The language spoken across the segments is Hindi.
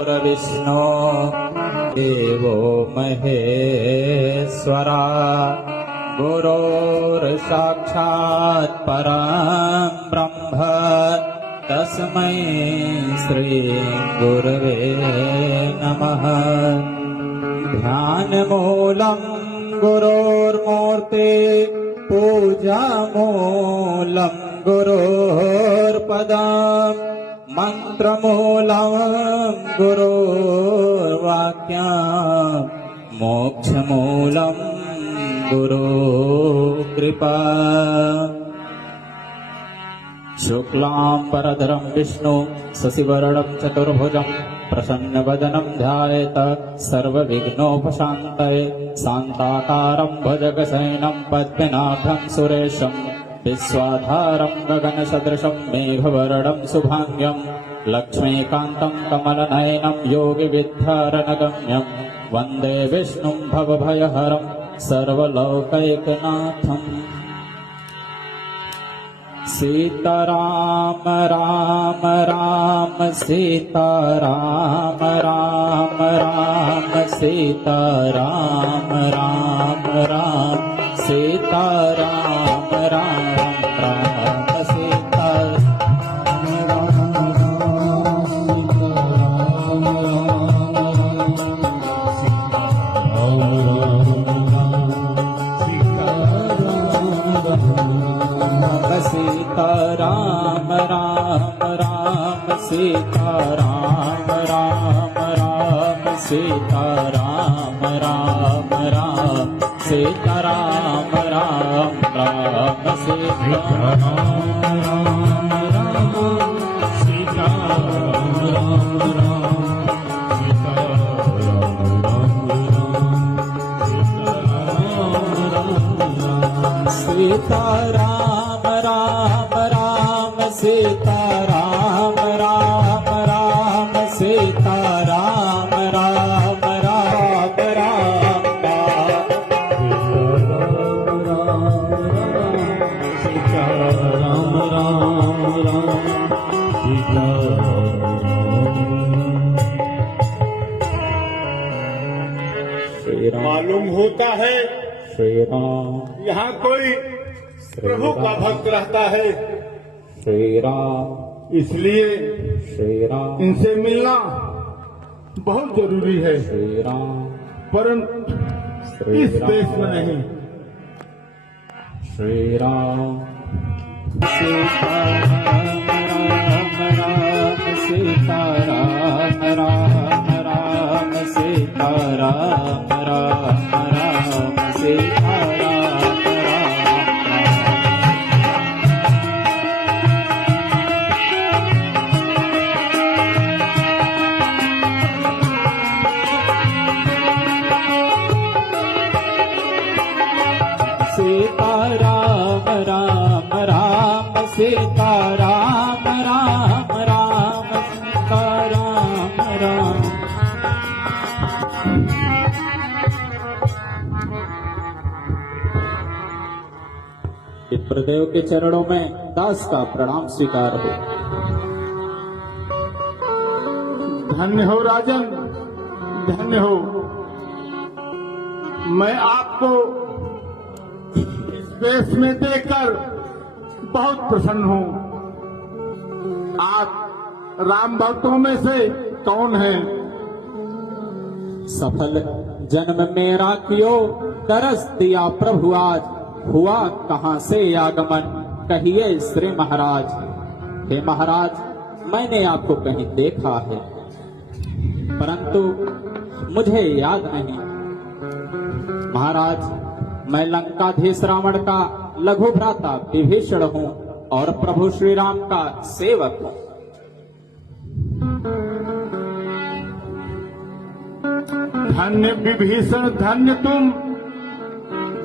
विष्णु देवो महेश्वरा गुरोर्साक्षात् परं ब्रह्म तस्मै श्री गुरवे नमः। ध्यानमूलं गुरोर्मूर्ते पूजामूलं गुरोर्पदम् मंत्रमूलं गुरोर्वाक्यं मोक्षमूलं गुरुकृपा। शुक्लांबरधरं विष्णु शशिवर्णं चतुर्भुजं प्रसन्नवदनं ध्यायेत सर्वविघ्नोपशान्तये। शान्ताकारं भुजगशयनं पद्मनाभं सुरेशं विश्वाधारं गगनसदृशं मेघवर्णं शुभांग्यं लक्ष्मीकान्तं कमलनयनं योगिविद्यारणगम्यं वन्दे विष्णुं भवभयहरं सर्वलोकैकनाथम्। सीताराम राम राम सीताराम राम राम सीताराम राम राम सीताराम राम राम सीताराम राम राम सीताराम राम राम सीताराम राम राम सीताराम राम राम सीताराम राम राम सीताराम राम राम सीताराम राम राम सीताराम राम राम सीताराम राम राम राम सीताराम राम राम सीताराम। मालूम होता है श्री राम यहाँ कोई प्रभु का भक्त रहता है, श्री राम इसलिए श्री राम इनसे मिलना बहुत जरूरी है, श्री राम परंतु इस देश में नहीं। श्री राम सीताराम राम राम सीताराम राम राम सीताराम राम राम सीताराम। सीताराम राम राम सीताराम राम राम सीताराम राम। विप्रदेव के चरणों में दास का प्रणाम स्वीकार हो। धन्य हो राजन, धन्य हो। मैं आपको देश में देखकर बहुत प्रसन्न हूँ। आप राम भक्तों में से कौन हैं? सफल जन्म मेरा कियो तरस दिया प्रभु आज, हुआ कहाँ से आगमन कहिए श्री महाराज। हे महाराज मैंने आपको कहीं देखा है परंतु मुझे याद नहीं। महाराज मैं लंकाधीश रावण का लघु भ्राता विभीषण हूँ और प्रभु श्री राम का सेवक हूँ। धन्य विभीषण, धन्य तुम,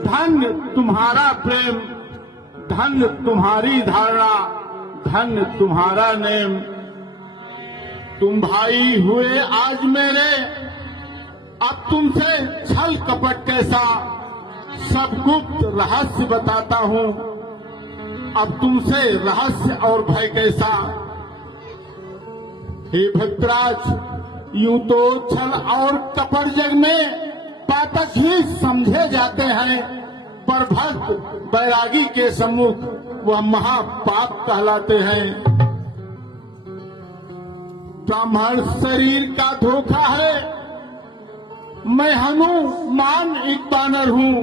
धन्य तुम्हारा प्रेम, धन्य तुम्हारी धारणा, धन्य तुम्हारा नेम। तुम भाई हुए आज मेरे, अब तुमसे छल कपट कैसा, सब गुप्त रहस्य बताता हूँ। अब तुमसे रहस्य और भय कैसा। हे भक्तराज, यूं तो छल और कपट जग में पातक ही समझे जाते हैं, पर भक्त बैरागी के सम्मुख वह महापाप कहलाते हैं। ब्राह्मण शरीर का धोखा है, मैं हनुमान एक बानर हूँ,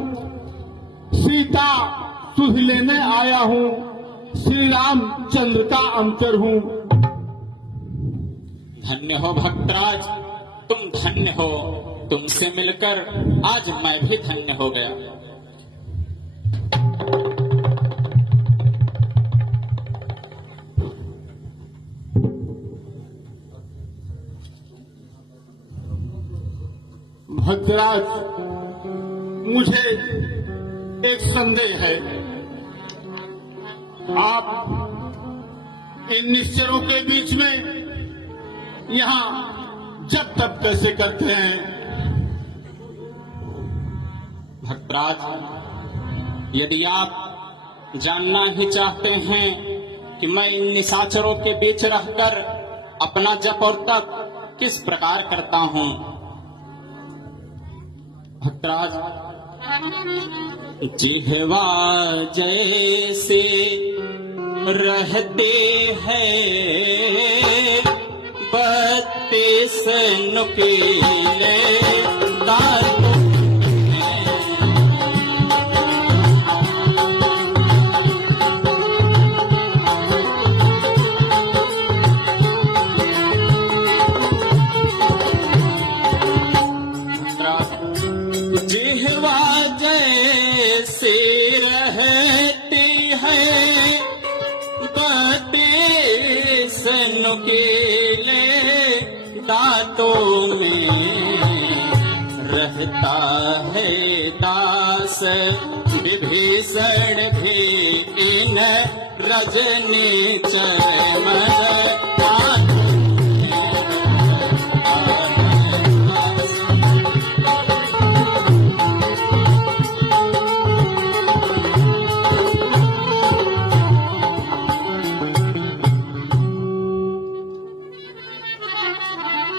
सीता सुध लेने आया हूँ, श्री रामचंद्र का अंतर हूँ। धन्य हो भक्तराज, तुम धन्य हो, तुमसे मिलकर आज मैं भी धन्य हो गया। भक्तराज, मुझे एक संदेह है। आप इन निश्चरों के बीच में यहाँ जब तब कैसे करते हैं? भक्तराज, यदि आप जानना ही चाहते हैं कि मैं इन निशाचरों के बीच रहकर अपना जप और तप किस प्रकार करता हूँ, भक्तराज, जिह्वा जैसे रहते हैं 32 नुकीले दांत, जिह्वा जैसे रहती है 32 नुकीले दांतों में, रहता है दास विभीषण भी इन रजनी चरमर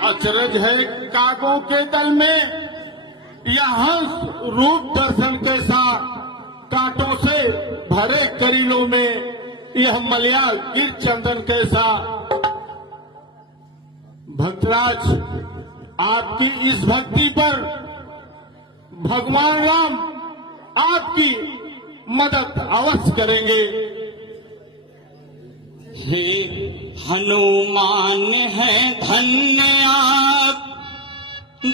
अचरज है कागों के दल में यह हंस रूप दर्शन के साथ, कांटों से भरे करीलों में यह मलिया गिर चंदन कैसा। भक्तराज, आपकी इस भक्ति पर भगवान राम आपकी मदद अवश्य करेंगे। हे हनुमान है धन्य आप,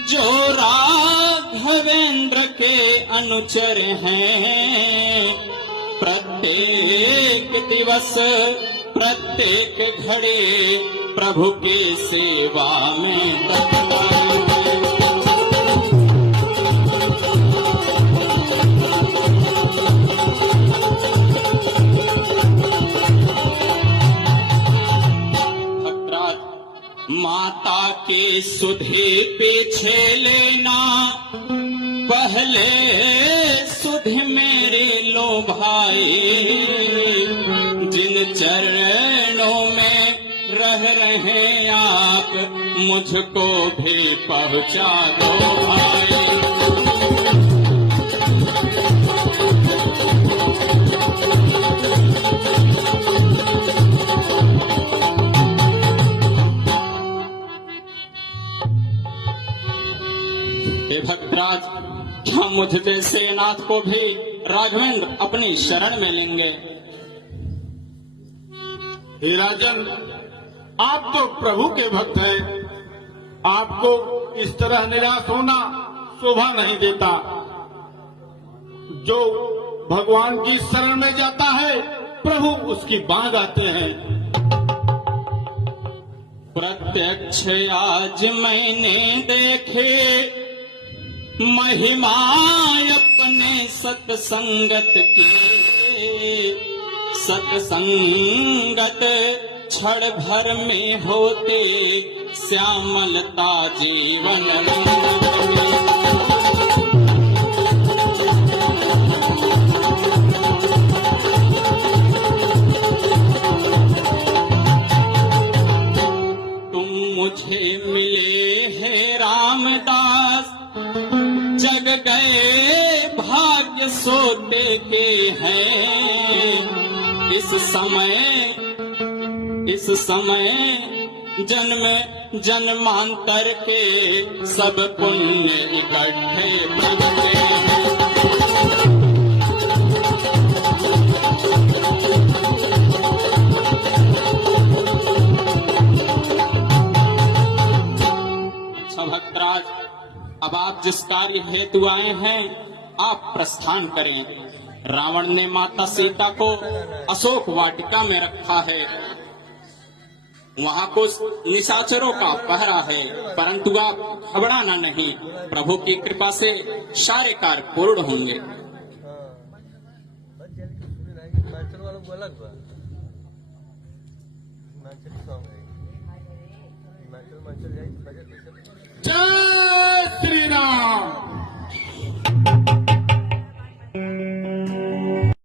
जो राघवेंद्र के अनुचर हैं। प्रत्येक दिवस प्रत्येक घड़ी प्रभु की सेवा में तत्पर हैं। माता के सुधे पीछे लेना, पहले सुध मेरे लो भाई, जिन चरणों में रह रहे आप, मुझको भी पहुंचा दो भाई। हे भक्तराज, क्या मुझ जैसे नाथ को भी राघवेंद्र अपनी शरण में लेंगे? हे राजन, आप तो प्रभु के भक्त हैं, आपको इस तरह निराश होना शोभा नहीं देता। जो भगवान की शरण में जाता है, प्रभु उसकी बांध आते हैं। प्रत्यक्ष आज मैंने देखे महिमा अपने सत्संगत की, सत्संगत क्षण भर में होते श्यामलता जीवन तुम मुझे मिले दास, जग गए भाग्य सोते के हैं। इस समय जन्म जन्मांतर के सब पुण्य इकट्ठे बनते हैं। अच्छा भक्तराज, अब आप जिस कार्य हेतु आए हैं आप प्रस्थान करें। रावण ने माता सीता को अशोक वाटिका में रखा है, वहां कुछ निशाचरों का पहरा है, परंतु आप घबराना नहीं, प्रभु की कृपा से सारे कार्य पूर्ण होंगे। हिमाचल वालों को अलग बा, हिमाचल सॉन्ग है, हिमाचल जाए बजट जय